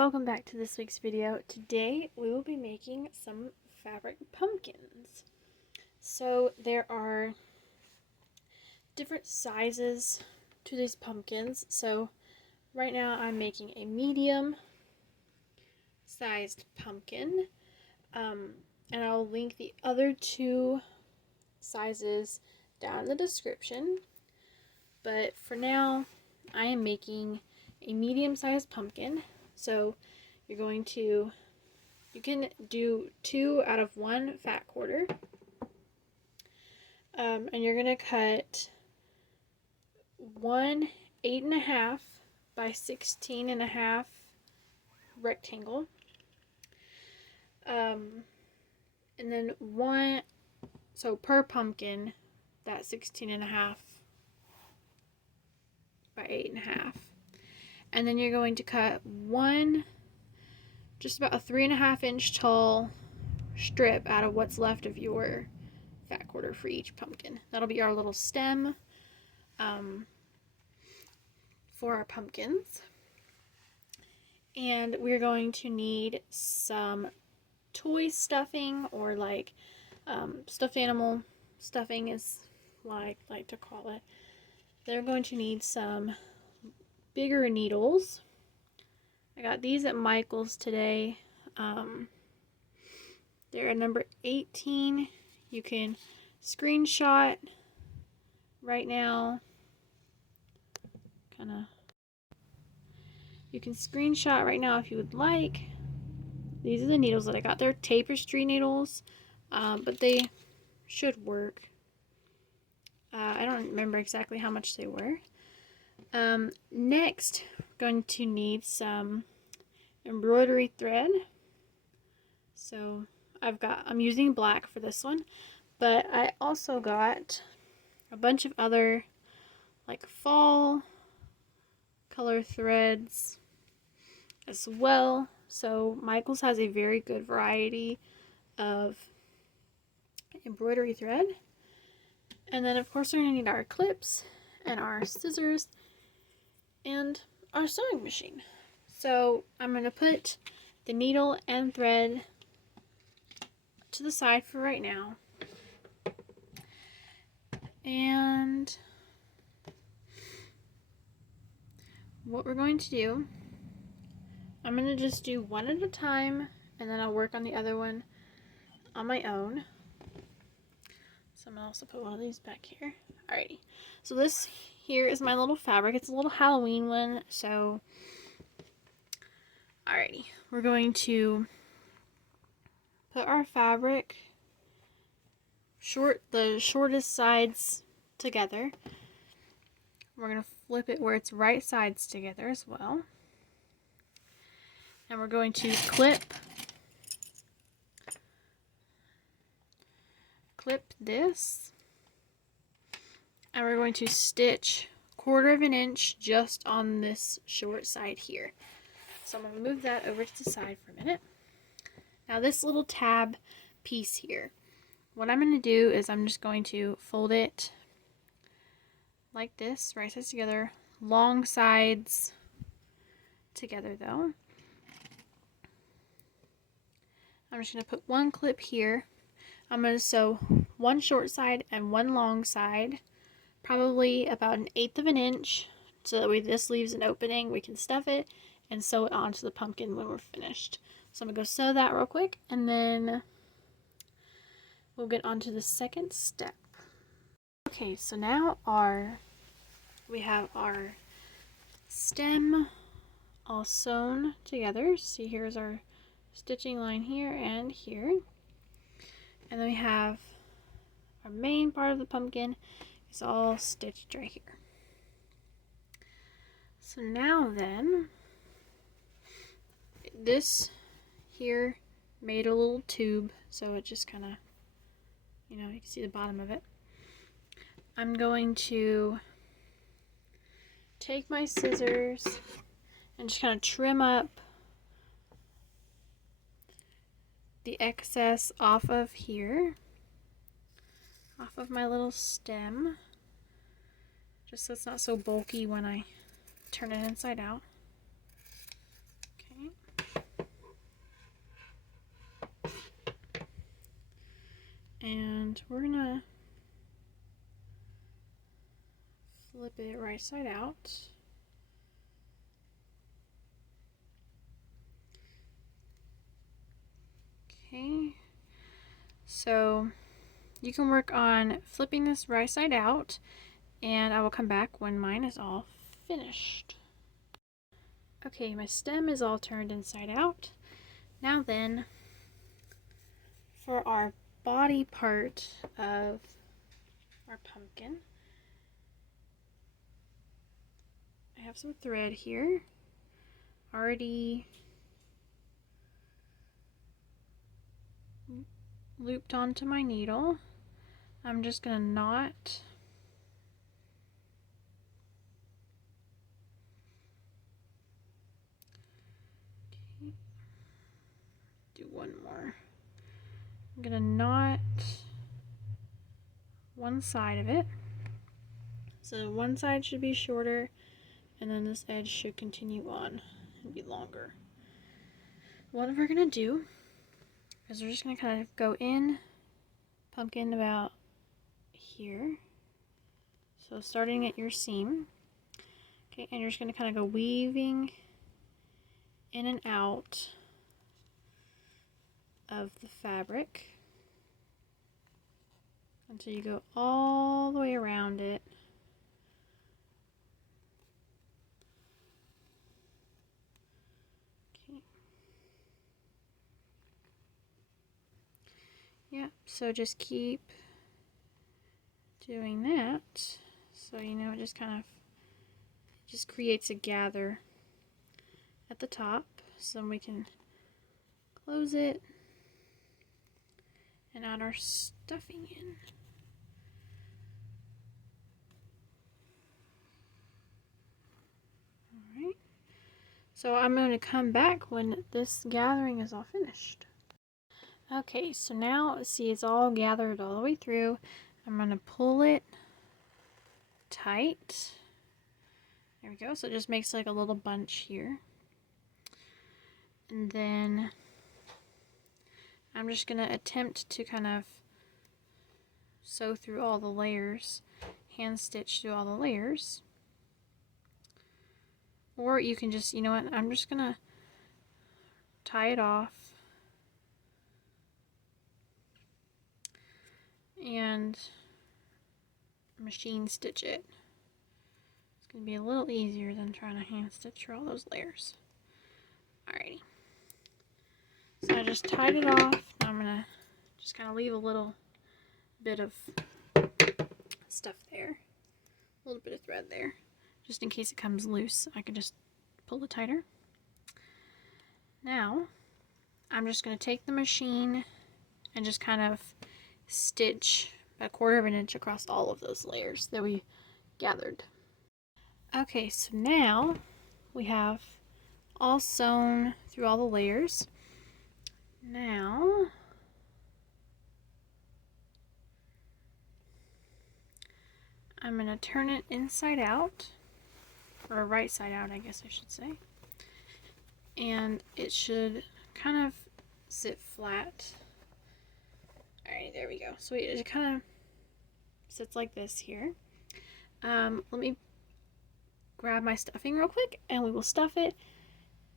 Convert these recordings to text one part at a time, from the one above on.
welcome back to this week's video. Today we will be making some fabric pumpkins. So there are different sizes to these pumpkins. So right now I'm making a medium sized pumpkin, and I'll link the other two sizes down in the description. But for now I am making a medium-sized pumpkin. So you can do 2 out of 1 fat quarter, and you're going to cut one 8.5 by 16.5 rectangle, and then one, so per pumpkin, that 16.5 by 8.5. And then you're going to cut one, just about a 3.5 inch tall strip out of what's left of your fat quarter for each pumpkin. That'll be our little stem for our pumpkins. And we're going to need some toy stuffing, or like stuffed animal stuffing is what I like to call it. They're going to need some bigger needles. I got these at Michael's today. They're at number 18. You can screenshot right now. You can screenshot right now if you would like. These are the needles that I got. They're tapestry needles, but they should work. I don't remember exactly how much they were. Next, we're going to need some embroidery thread. So I'm using black for this one, but I also got a bunch of other like fall color threads as well. So Michael's has a very good variety of embroidery thread. And then of course we're going to need our clips and our scissors and our sewing machine. So I'm going to put the needle and thread to the side for right now. And what we're going to do, I'm going to just do one at a time, and then I'll work on the other one on my own. So I'm going to also put one of these back here. Alrighty. So this here is my little fabric. It's a little Halloween one. So, alrighty. We're going to put our fabric, the shortest sides together. We're going to flip it where it's right sides together as well. And we're going to clip this. And we're going to stitch 1/4 of an inch just on this short side here. So I'm going to move that over to the side for a minute. Now this little tab piece here, what I'm going to do is I'm just going to fold it like this, right sides together, long sides together though. I'm just going to put one clip here. I'm going to sew one short side and one long side, probably about 1/8 of an inch, so that way this leaves an opening. We can stuff it and sew it onto the pumpkin when we're finished. So I'm going to go sew that real quick, and then we'll get on to the second step. Okay, so now we have our stem all sewn together. See, here's our stitching line here and here. And then we have our main part of the pumpkin is all stitched right here. So now then, this here made a little tube, so it just kind of, you can see the bottom of it. I'm going to take my scissors and just kind of trim up the excess off of here, off of my little stem, just so it's not so bulky when I turn it inside out. Okay. And we're gonna flip it right side out. Okay, so you can work on flipping this right side out, and I will come back when mine is all finished. Okay, my stem is all turned inside out. Now then, for our body part of our pumpkin, I have some thread here already looped onto my needle. I'm just gonna knot do one more. I'm gonna knot one side of it. So one side should be shorter, and then this edge should continue on and be longer. What we're gonna do is we're just gonna kind of go in pumpkin about here. So starting at your seam. Okay, and you're just gonna kind of go weaving in and out of the fabric until you go all the way around it. Okay. Yeah, so just keep doing that. So you know, it just kind of just creates a gather at the top, so we can close it and add our stuffing in. Alright, so I'm going to come back when this gathering is all finished. Okay, so now see, it's all gathered all the way through. I'm going to pull it tight. There we go, so it just makes like a little bunch here. And then I'm just going to attempt to kind of sew through all the layers, hand stitch through all the layers. Or you can just, you know what, I'm just going to tie it off and machine stitch it. It's going to be a little easier than trying to hand stitch through all those layers. Alrighty. So I just tied it off. Now I'm going to just kind of leave a little bit of stuff there. A little bit of thread there. Just in case it comes loose, I can just pull it tighter. Now, I'm just going to take the machine and just kind of stitch about 1/4 of an inch across all of those layers that we gathered. Okay, so now we have all sewn through all the layers. Now, I'm going to turn it inside out, or right side out, I guess I should say. And it should kind of sit flat. Alright, there we go. So it kind of sits like this here. Let me grab my stuffing real quick and we will stuff it.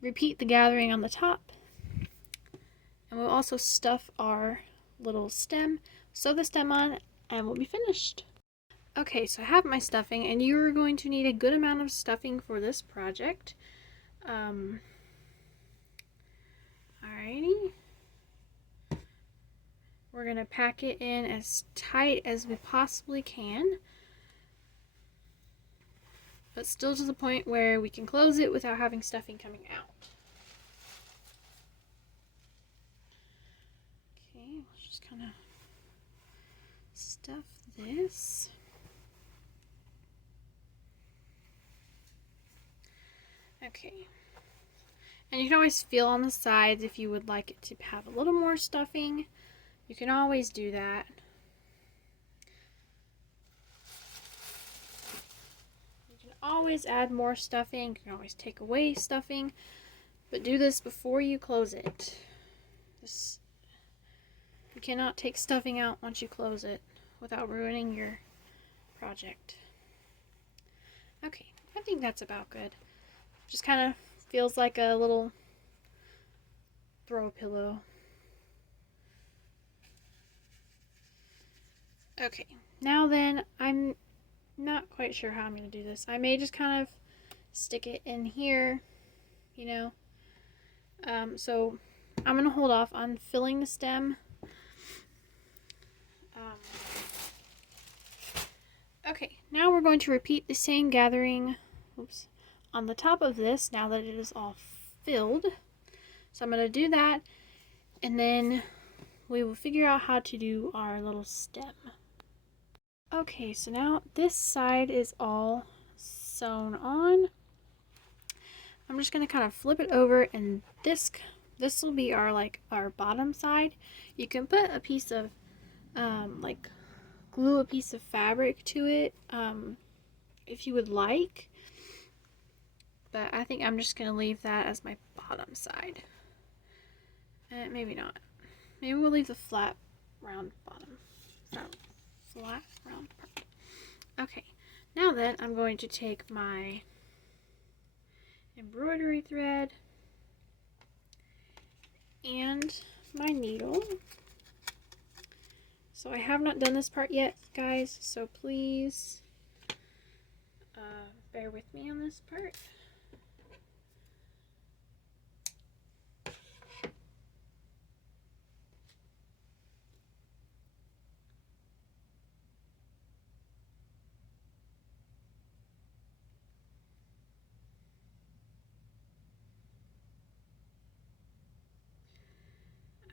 Repeat the gathering on the top. And we'll also stuff our little stem. Sew the stem on and we'll be finished. Okay, so I have my stuffing, and you're going to need a good amount of stuffing for this project. Alrighty. We're going to pack it in as tight as we possibly can, but still to the point where we can close it without having stuffing coming out. Okay, let's just kind of stuff this. Okay. And you can always feel on the sides if you would like it to have a little more stuffing. You can always do that. You can always add more stuffing. You can always take away stuffing. But do this before you close it. Just You cannot take stuffing out once you close it without ruining your project. Okay, I think that's about good. Just kind of feels like a little throw pillow. Okay, now then, I'm not quite sure how I'm going to do this. I may just kind of stick it in here, you know. So I'm going to hold off on filling the stem. Okay, now we're going to repeat the same gathering on the top of this now that it is all filled. So I'm going to do that, and then we will figure out how to do our little stem. Okay, so now this side is all sewn on. I'm just going to kind of flip it over, and this will be our bottom side. You can put a piece of like glue a piece of fabric to it if you would like, but I think I'm just going to leave that as my bottom side. Maybe not. Maybe we'll leave the flat round bottom. Flat round part. Okay, now then I'm going to take my embroidery thread and my needle. So I have not done this part yet, guys, so please bear with me on this part.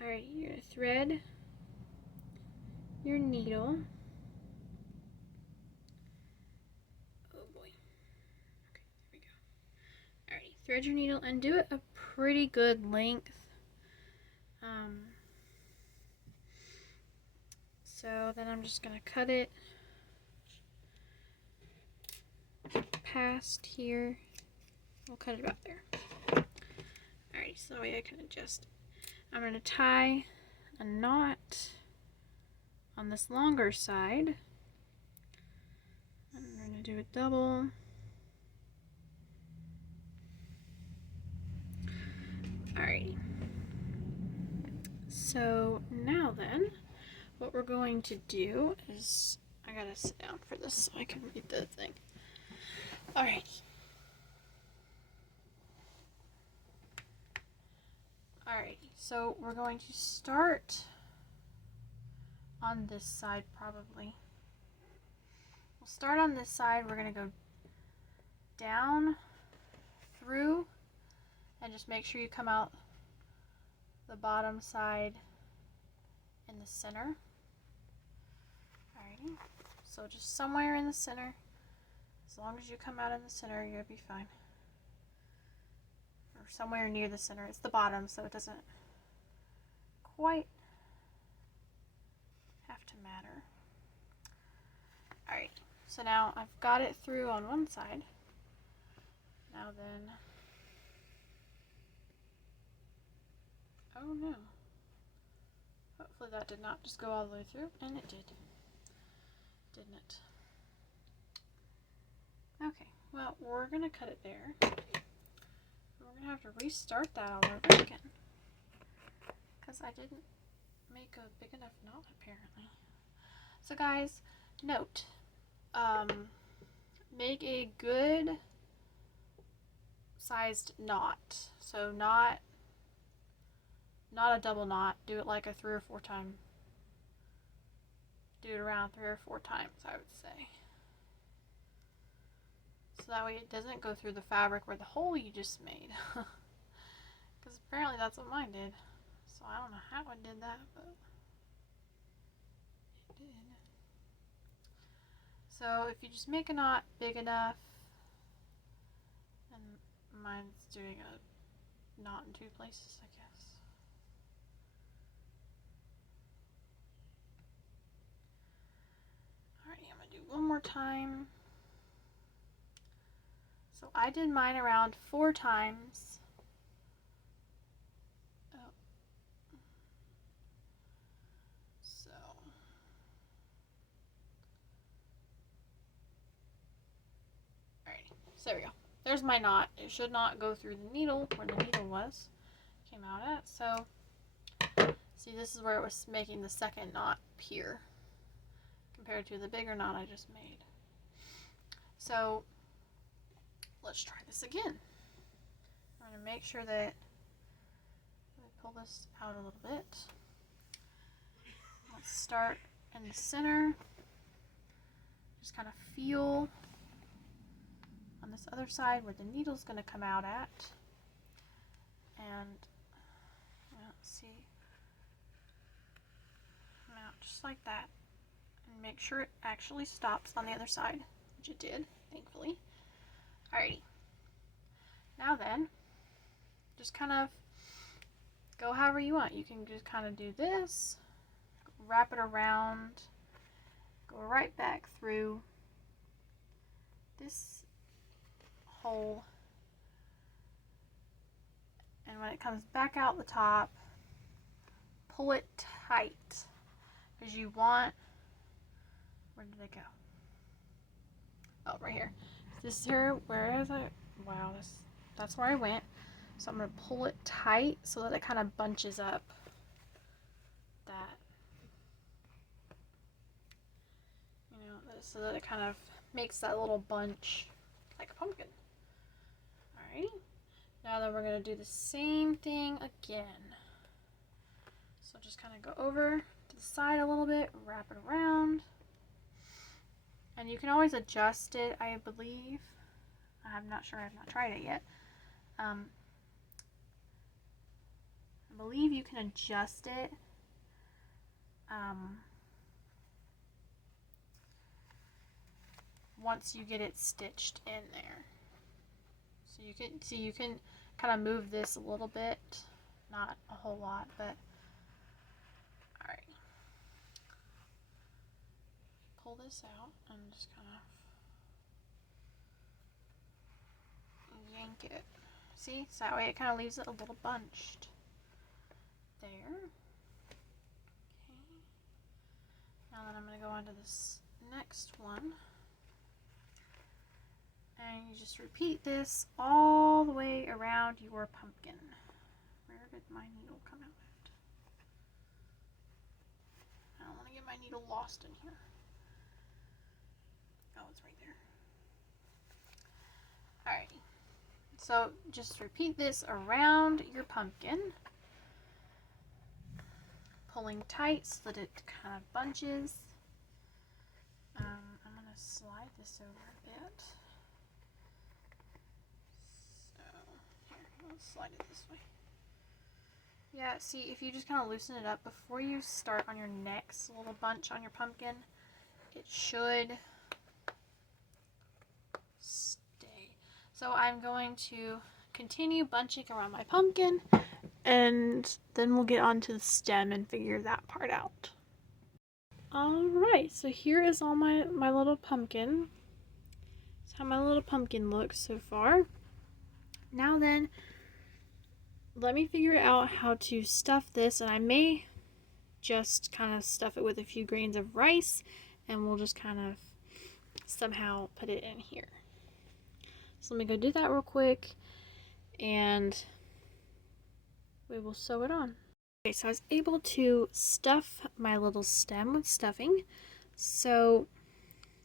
Alright, you're going to thread your needle. Oh boy. Okay, there we go. Alright, thread your needle and do it a pretty good length. So then I'm just going to cut it past here. We'll cut it about there. Alright, so that way I can adjust it. I'm going to tie a knot on this longer side. I'm going to do a double. Alrighty. So now then, what we're going to do is, I gotta sit down for this so I can read the thing. Alrighty. Alrighty, so we're going to start on this side probably. We'll start on this side. We're going to go down through and just make sure you come out the bottom side in the center. Alrighty, so just somewhere in the center. As long as you come out in the center, you'll be fine. Or somewhere near the center. It's the bottom, so it doesn't quite have to matter. Alright, so now I've got it through on one side. Now then, oh no. Hopefully that did not just go all the way through, and it did. Didn't it? Okay, well, we're going to cut it there. We're going to have to restart that all over again, because I didn't make a big enough knot, apparently. So guys, note, make a good sized knot. So not a double knot. Do it like a 3 or 4 time. Do it around 3 or 4 times, I would say. So that way it doesn't go through the fabric where the hole you just made. Because apparently that's what mine did. So I don't know how it did that, but it did. So if you just make a knot big enough, and mine's doing a knot in 2 places, I guess. Alright, I'm going to do one more time. So I did mine around 4 times. Oh. So there we go. There's my knot. It should not go through the needle where the needle was. Came out at. So, see, this is where it was making the second knot here compared to the bigger knot I just made. So, let's try this again. I'm going to make sure that, let me pull this out a little bit. Let's start in the center. Just kind of feel on this other side where the needle's going to come out at. And let's see, come out just like that. And make sure it actually stops on the other side, which it did, thankfully. Alrighty. Now then, just kind of go however you want. You can just kind of do this, wrap it around, go right back through this hole, and when it comes back out the top, pull it tight, because you want, where did it go? Oh, right here. This here, where is it? Wow, that's where I went. So I'm going to pull it tight so that it kind of bunches up that, so that it kind of makes that little bunch like a pumpkin. Alright, now then we're going to do the same thing again. So just kind of go over to the side a little bit, wrap it around, and you can always adjust it, I believe. I'm not sure, I've not tried it yet. I believe you can adjust it once you get it stitched in there. So you can kind of move this a little bit, not a whole lot, but alright. Pull this out and just kind of yank it. See? So that way it kind of leaves it a little bunched. There. Okay. Now then I'm going to go on to this next one. And you just repeat this all the way around your pumpkin. Where did my needle come out at? I don't want to get my needle lost in here. Oh, it's right there. Alrighty. So just repeat this around your pumpkin. Pulling tight so that it kind of bunches. I'm going to slide this over a bit. Slide it this way. Yeah, see, if you just kind of loosen it up before you start on your next little bunch on your pumpkin, it should stay. So I'm going to continue bunching around my pumpkin, and then we'll get onto the stem and figure that part out. Alright, so here is all my little pumpkin. That's how my little pumpkin looks so far. Now then, let me figure out how to stuff this, and I may just kind of stuff it with a few grains of rice, and we'll just kind of somehow put it in here. So let me go do that real quick, and we will sew it on. Okay, so I was able to stuff my little stem with stuffing. So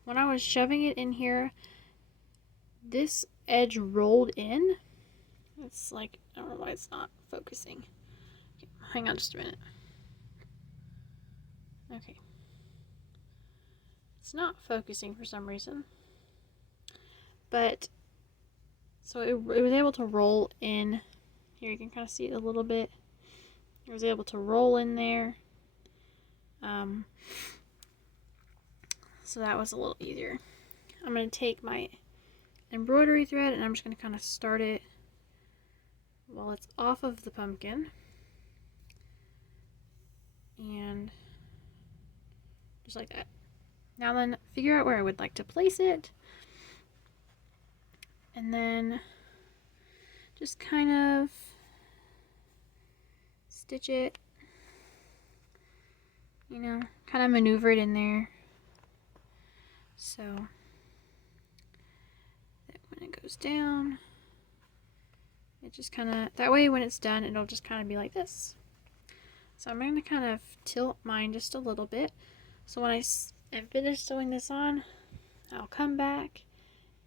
when I was shoving it in here, this edge rolled in. It's like, I don't know why it's not focusing. Okay, hang on just a minute. Okay. It's not focusing for some reason. But, so it was able to roll in. Here you can kind of see it a little bit. It was able to roll in there. So that was a little easier. I'm going to take my embroidery thread and I'm just going to kind of start it while it's off of the pumpkin, and just like that. Now then, figure out where I would like to place it, and then just kind of stitch it, kind of maneuver it in there so that when it goes down. It just kind of, that way when it's done, it'll just kind of be like this. So I'm going to kind of tilt mine just a little bit. So when I am finished sewing this on, I'll come back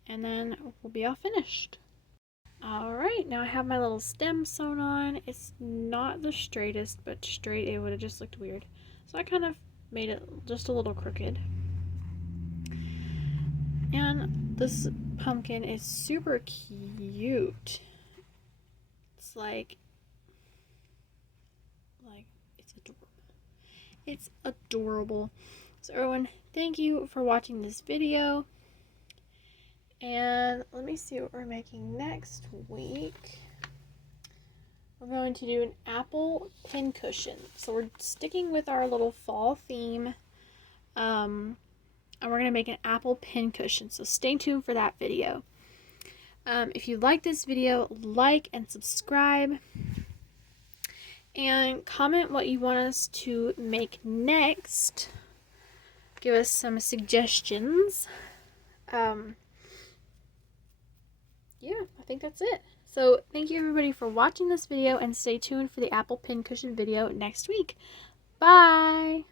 and then we'll be all finished. Alright, now I have my little stem sewn on. It's not the straightest, but straight it would have just looked weird. So I kind of made it just a little crooked. And this pumpkin is super cute. It's like it's adorable. It's adorable. So everyone, thank you for watching this video. And let me see what we're making next week. We're going to do an apple pincushion. So we're sticking with our little fall theme. And we're going to make an apple pincushion. So stay tuned for that video. If you like this video, like and subscribe. And comment what you want us to make next. Give us some suggestions. Yeah, I think that's it. So thank you everybody for watching this video, and stay tuned for the apple pincushion video next week. Bye!